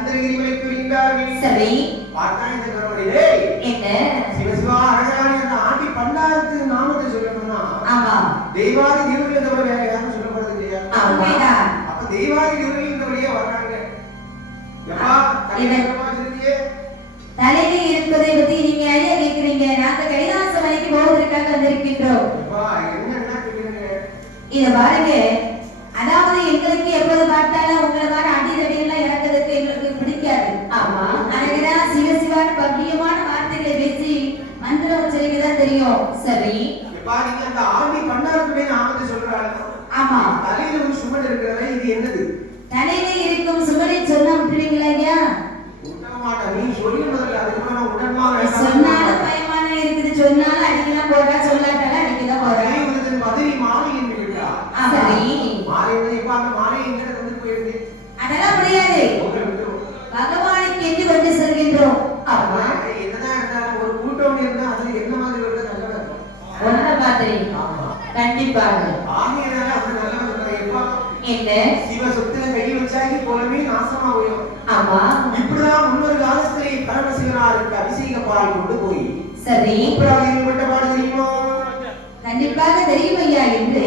சந்திரகிரிமலை புரிந்தார்கள். சரி. பார்த்தா இந்த கருவடிலே என்ன? சிவசிவா அழகான அந்த ஆண்டி பண்டாரத்து நாமத்தை சொல்லணும்னா ஆமா. தெய்வாதி தேவர்கள் தவிர வேற யாரும் சொல்ல போறது இல்லையா? ஆமாடா. அப்ப தெய்வாதி தேவர்கள் இந்த வழியா வர்றாங்க. எப்பா தலைவா சொல்லியே தலையில இருப்பதை பத்தி நீங்க ஐயா கேக்குறீங்க. நாங்க கைலாச மலைக்கு போவதற்காக வந்திருக்கின்றோம். எப்பா என்ன கேக்குறீங்க? இத பாருங்க. அதாவது எங்களுக்கு எப்போது பார்த்தாலும் உங்களை மாதிரி அடிதடியெல்லாம் இறக்கிறதுக்கு எங்களுக்கு பிடிக்காது. ஆமா. அழகா சிவசிவான பவ்யமான வார்த்தைகளை பேசி மந்திர உச்சரிக்க தான் தெரியும். சரி. எப்பா நீங்க அந்த ஆண்டி பண்டாரத்துடைய நாமத்தை சொல்றாங்க. ஆமா. தலையில ஒரு சுமன் இருக்கிறது. இது என்னது? தலையில இருக்கும் சுமனை சொன்னா விட்டுறீங்களா ஐயா? உடன்மாட்ட நீ சொல்லி முதல்ல அதுக்கு நான் உடன்மாக சொன்னாலும் பயமான இருக்குது. சொன்னாலும் அடிக்கலாம் போறா, சொல்லாட்டாலும் அடிக்கலாம் போறா. இது மதுரை மாலை என்று கேட்டா. சரி. மாலை இப்ப அந்த மாலை எங்க வந்து போயிருக்கு? அதெல்லாம் முடியாது. பகவானுக்கு என்று கொண்டு செல்கின்றோம். ஆமா. என்னதான் இருந்தாலும் ஒரு கூட்டம் இருந்தா அது என்ன மாதிரி ஒரு நல்லதா இருக்கும். ஒன்ன மாதிரி. ஆமா. கண்டிப்பாக. ஆகியனால அது நல்லதா எப்பா என்ன? சிவ சொத்துல கை வச்சாகி போலவே நாசமா போயிடும். ஆமா. இப்படிதான் முன்னொரு காலத்திலே பரமசிவனாருக்கு அபிஷேக பால் கொண்டு போய் சரி. ஏற்பட்ட பாடு தெரியுமா? கண்டிப்பாக தெரியும் ஐயா. என்று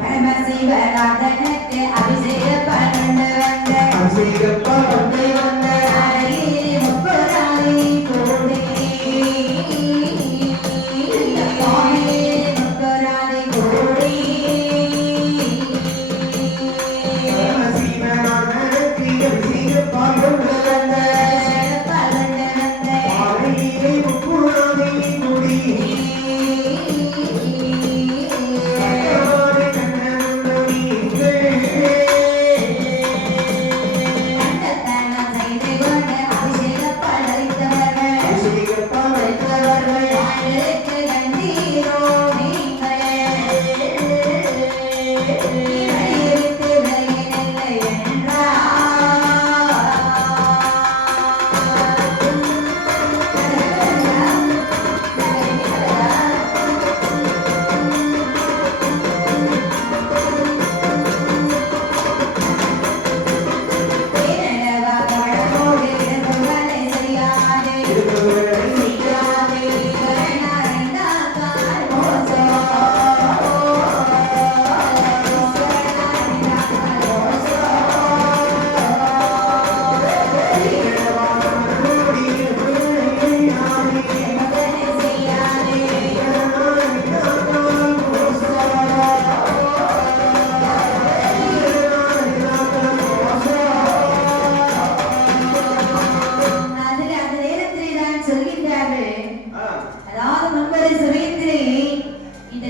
பரமசிவநாதனுக்கு அபிஷேக பால் கொண்டு வந்த அபிஷேக பால் கொண்டு வந்த அறையே முப்பராளி கோடே முப்பராளி கோடே பரமசிவனாருக்கு அபிஷேக பால் கொண்டு வந்த அறையே முப்பராளி கோடே அதாவது முன்பரை சுவேந்திரி இந்த